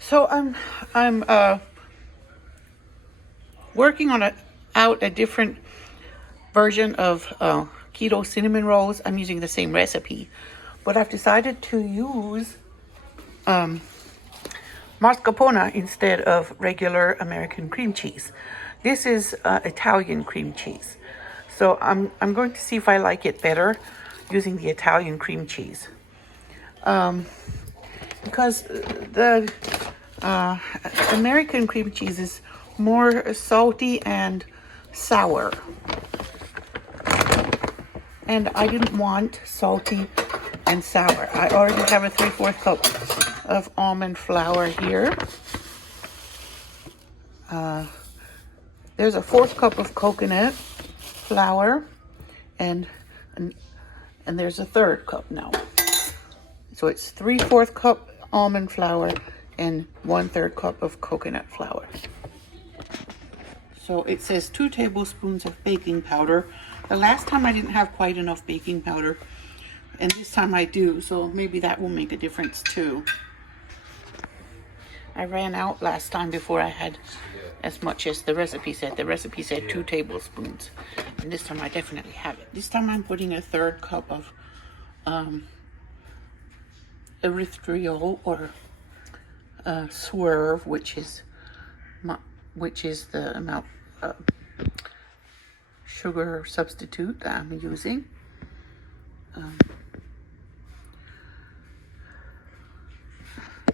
So I'm working on out a different version of Keto Cinnamon Rolls. I'm using the same recipe, but I've decided to use mascarpone instead of regular American cream cheese. This is Italian cream cheese. So I'm going to see if I like it better using the Italian cream cheese. Because the American cream cheese is more salty and sour. And I didn't want salty and sour. I already have a 3/4 cup of almond flour here. There's a 1/4 cup of coconut flour, and there's a 1/3 cup now. So it's 3/4 cup almond flour and 1/3 cup of coconut flour. So it says 2 tablespoons of baking powder. The last time I didn't have quite enough baking powder, and this time I do, so maybe that will make a difference too. I ran out last time before I had as much as the recipe said. The recipe said 2 tablespoons, and this time I definitely have it. This time I'm putting a 1/3 cup of erythritol or swerve, which is the amount of sugar substitute that I'm using.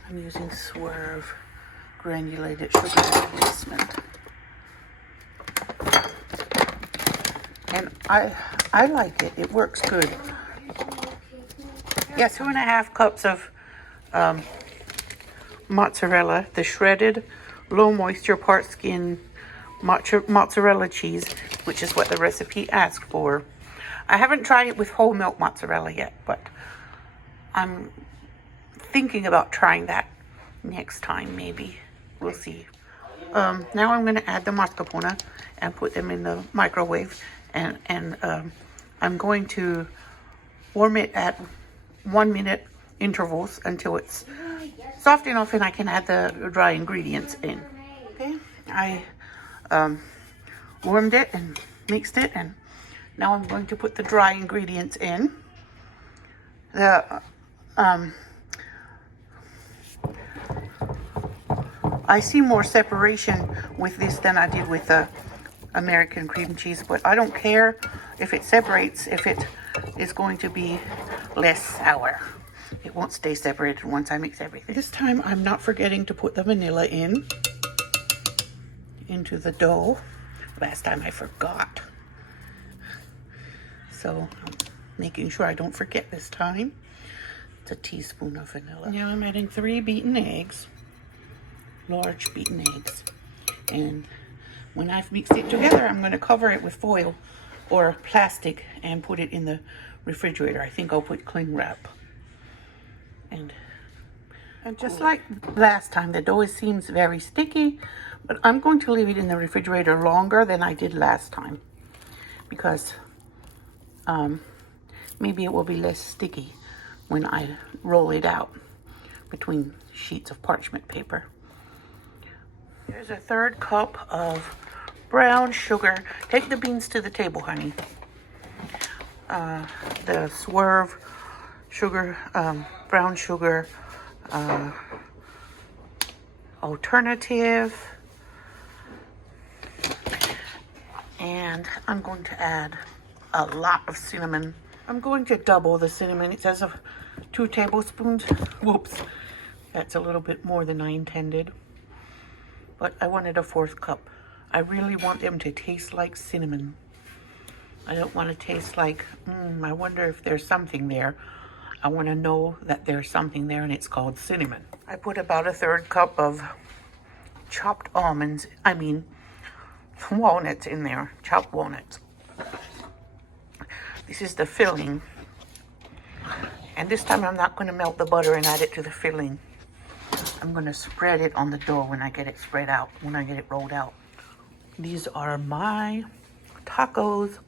I'm using Swerve granulated sugar replacement, and I like it. It works good. Yeah, 2.5 cups of mozzarella, the shredded, low moisture, part skin mozzarella cheese, which is what the recipe asked for. I haven't tried it with whole milk mozzarella yet, but I'm thinking about trying that next time, maybe. We'll see. Now I'm going to add the mascarpone and put them in the microwave, and I'm going to warm it at 1-minute intervals until it's soft enough and I can add the dry ingredients in. Okay, I warmed it and mixed it, and now I'm going to put the dry ingredients in. I see more separation with this than I did with the American cream cheese, but I don't care if it separates, if it is going to be less sour. It won't stay separated once I mix everything. This time I'm not forgetting to put the vanilla into the dough. Last time I forgot. So I'm making sure I don't forget this time. It's a teaspoon of vanilla. Now I'm adding 3 beaten eggs. Large beaten eggs. And when I've mixed it together, I'm going to cover it with foil or plastic and put it in the refrigerator. I think I'll put cling wrap. And just like last time, the dough seems very sticky, but I'm going to leave it in the refrigerator longer than I did last time, because maybe it will be less sticky when I roll it out between sheets of parchment paper. There's a 1/3 cup of brown sugar. Take the beans to the table, honey. The Swerve sugar, brown sugar alternative. And I'm going to add a lot of cinnamon. I'm going to double the cinnamon. It says 2 tablespoons. Whoops, that's a little bit more than I intended. But I wanted a 1/4 cup. I really want them to taste like cinnamon. I don't want to taste like, I wonder if there's something there. I want to know that there's something there, and it's called cinnamon. I put about a 1/3 cup of chopped walnuts in there, chopped walnuts. This is the filling. And this time I'm not going to melt the butter and add it to the filling. I'm going to spread it on the dough when I get it spread out, when I get it rolled out. These are my tacos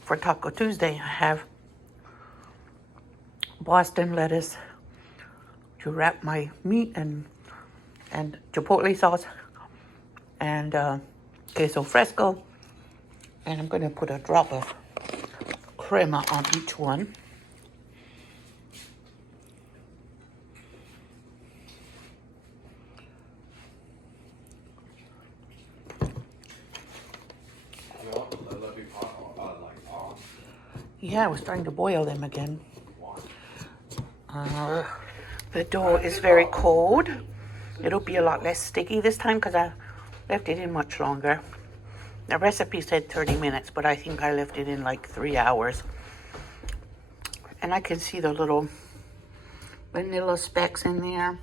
for Taco Tuesday. I have Boston lettuce to wrap my meat and and chipotle sauce and queso fresco. And I'm going to put a drop of crema on each one. Yeah, I was trying to boil them again. The dough is very cold. It'll be a lot less sticky this time because I left it in much longer. The recipe said 30 minutes, but I think I left it in like 3 hours. And I can see the little vanilla specks in there.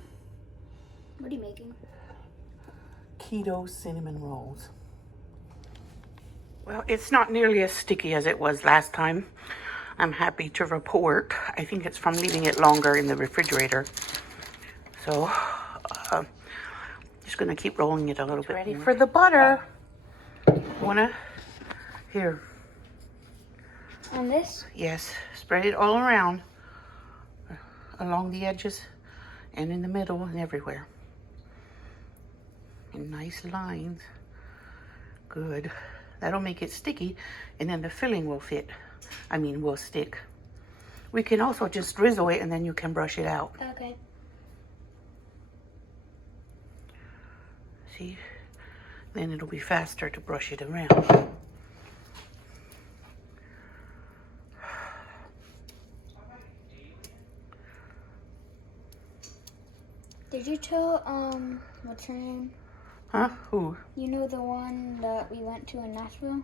What are you making? Keto Cinnamon Rolls. Well, it's not nearly as sticky as it was last time. I'm happy to report. I think it's from leaving it longer in the refrigerator. So, just gonna keep rolling it a little bit. Ready for the butter. Here. On this? Yes, spread it all around. Along the edges and in the middle and everywhere. In nice lines. Good. That'll make it sticky, and then the filling will fit. Will stick. We can also just drizzle it, and then you can brush it out. Okay. See? Then it'll be faster to brush it around. Did you tell, what's her name? Huh? Who? You know the one that we went to in Nashville?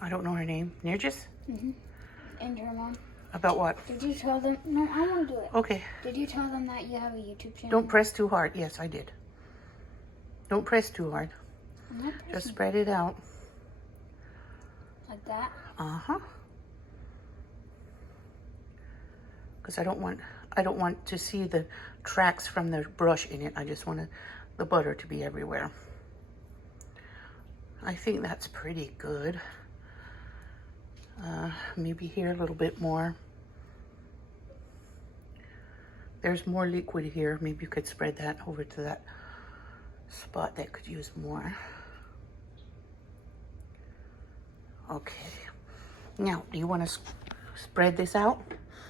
I don't know her name. Nirgis? Mm-hmm. And her mom. About what? Did you tell them? No, I want to do it. Okay. Did you tell them that you have a YouTube channel? Don't press too hard. Yes, I did. Don't press too hard. I'm not Just spread it out. like that? Uh-huh. Because I don't want to see the tracks from the brush in it. I just want the butter to be everywhere. I think that's pretty good. Maybe here a little bit more. There's more liquid here. Maybe you could spread that over to that spot that could use more. Okay. Now, do you want to spread this out?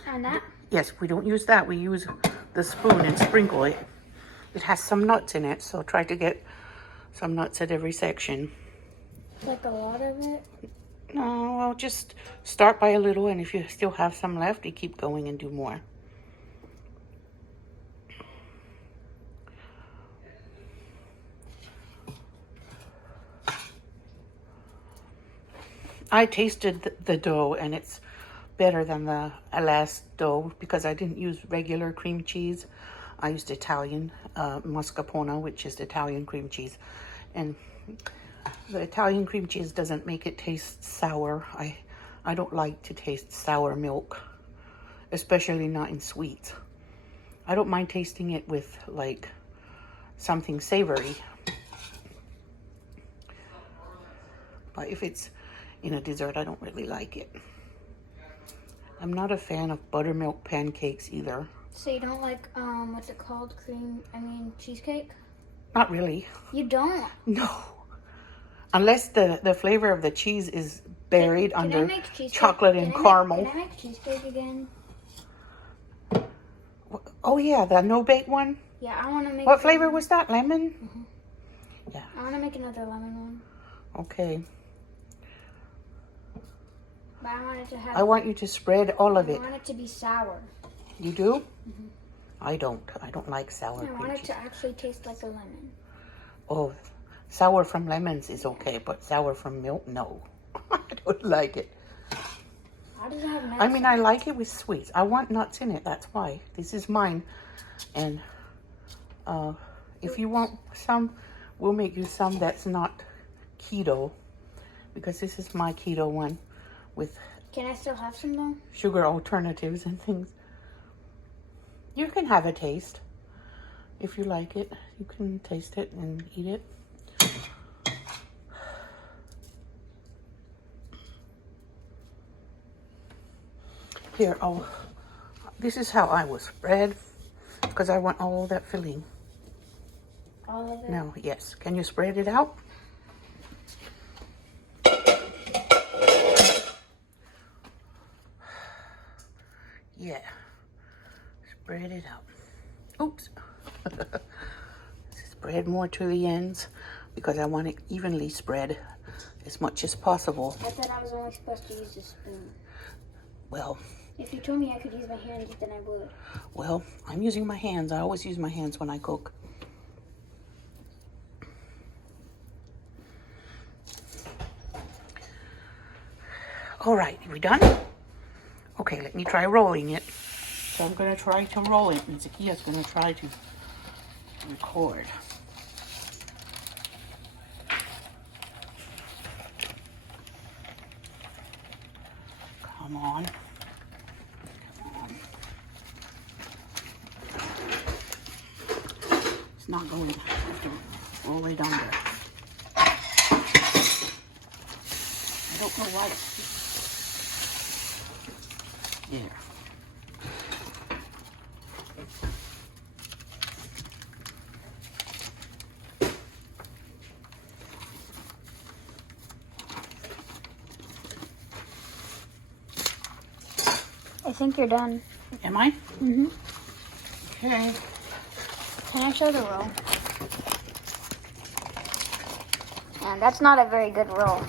And that? Yes, we don't use that. We use the spoon and sprinkle it. It has some nuts in it, so try to get some nuts at every section. Like a lot of it? No, well, just start by a little, and if you still have some left, you keep going and do more. I tasted the dough, and it's better than the last dough because I didn't use regular cream cheese. I used Italian mascarpone, which is Italian cream cheese. And the Italian cream cheese doesn't make it taste sour. I don't like to taste sour milk, especially not in sweets. I don't mind tasting it with like something savory. But if it's in a dessert, I don't really like it. I'm not a fan of buttermilk pancakes either. So you don't like, what's it called? Cheesecake? Not really. You don't? No. Unless the flavor of the cheese is buried under chocolate and caramel. Can I make cheesecake again? Oh yeah, the no-bake one? Yeah, I want to make... What flavor was that? Lemon? Mm-hmm. Yeah. I want to make another lemon one. Okay. But I want it to have... I want you to spread all of it. I want it to be sour. You do? Mm-hmm. I don't. I don't like sour cream I want it cheese. to actually taste like a lemon. Oh, sour from lemons is okay, but sour from milk, no. I don't like it. How does it have nuts? I like it with sweets. I want nuts in it, that's why. This is mine. And if you want some, we'll make you some that's not keto. Because this is my keto one with... Can I still have some though? Sugar alternatives and things. You can have a taste. If you like it, you can taste it and eat it. Here, this is how I will spread because I want all that filling. All of it? No, yes. Can you spread it out? Yeah. Spread it out. Oops. Spread more to the ends because I want it evenly spread as much as possible. I thought I was only supposed to use a spoon. Well, if you told me I could use my hands, then I would. Well, I'm using my hands. I always use my hands when I cook. All right, are we done? Okay, let me try rolling it. So I'm going to try to roll it, and Zakia's going to try to record. Come on. Come on. It's not going. I have to roll it under. I don't know why it's there. I think you're done. Am I? Mm-hmm. Okay. Can I show the roll? And that's not a very good roll.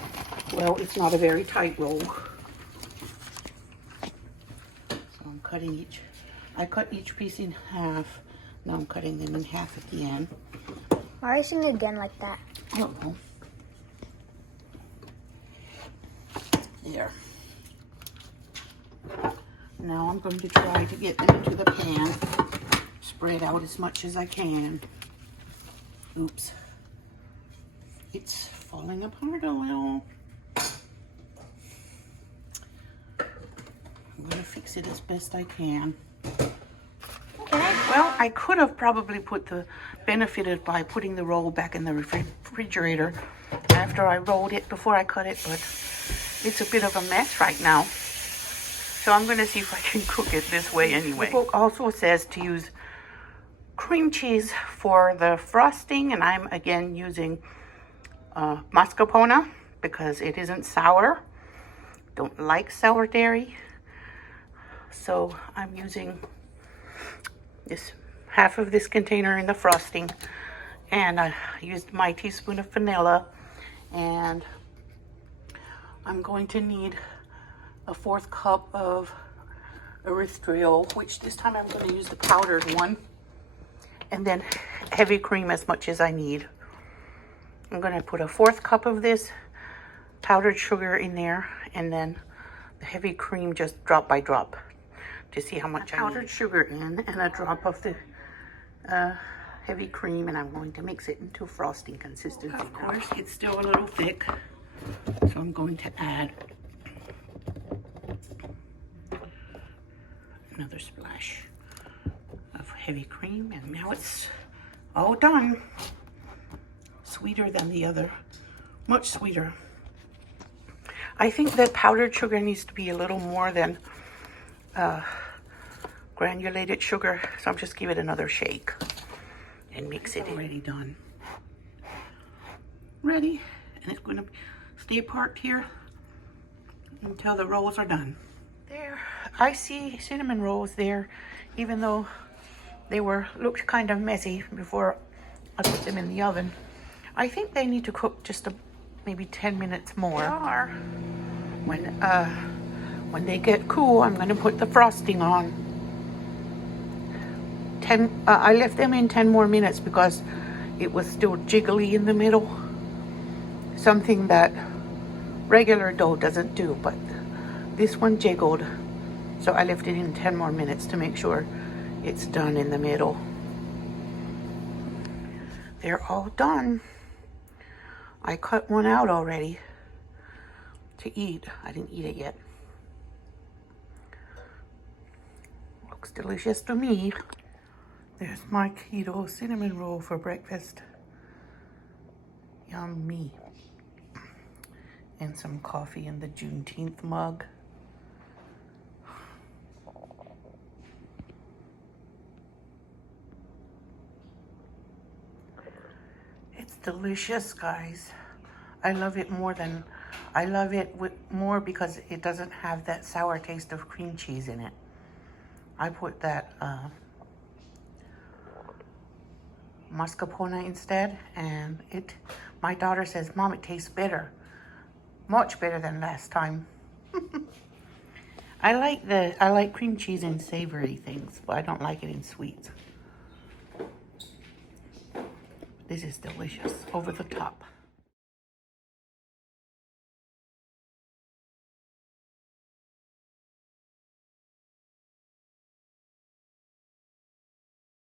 Well, it's not a very tight roll. So I'm cutting each. I cut each piece in half. Now I'm cutting them in half at the end. Why are you saying again like that? I don't know. There. Now I'm going to try to get them into the pan. Spread out as much as I can. Oops. It's falling apart a little. I'm going to fix it as best I can. Well, I could have probably benefited by putting the roll back in the refrigerator after I rolled it before I cut it, but it's a bit of a mess right now. So I'm going to see if I can cook it this way anyway. The book also says to use cream cheese for the frosting, and I'm again using mascarpone because it isn't sour. Don't like sour dairy. So I'm using this half of this container in the frosting, and I used my teaspoon of vanilla, and I'm going to need a 1/4 cup of erythritol, which this time I'm going to use the powdered one, and then heavy cream as much as I need. I'm going to put a 1/4 cup of this powdered sugar in there, and then the heavy cream just drop by drop to see how much I need. Powdered sugar in and a drop of the heavy cream, and I'm going to mix it into frosting consistency. Of course, it's still a little thick, so I'm going to add another splash of heavy cream, and now it's all done. Sweeter than the other, much sweeter. I think that powdered sugar needs to be a little more than granulated sugar, so I'm just give it another shake and mix it. Already done. Ready, and it's going to stay parked here until the rolls are done. There, I see cinnamon rolls there, even though they looked kind of messy before I put them in the oven. I think they need to cook just maybe 10 minutes more. They are. When they get cool, I'm going to put the frosting on. I left them in 10 more minutes because it was still jiggly in the middle. Something that regular dough doesn't do, but this one jiggled. So I left it in 10 more minutes to make sure it's done in the middle. They're all done. I cut one out already to eat. I didn't eat it yet. Looks delicious to me. There's my keto cinnamon roll for breakfast. Yummy. And some coffee in the Juneteenth mug. delicious, guys. I love it more because it doesn't have that sour taste of cream cheese in it. I put that mascarpone instead, and my daughter says, Mom, it tastes better. Much better than last time. I like cream cheese in savory things, but I don't like it in sweets. This is delicious, over the top.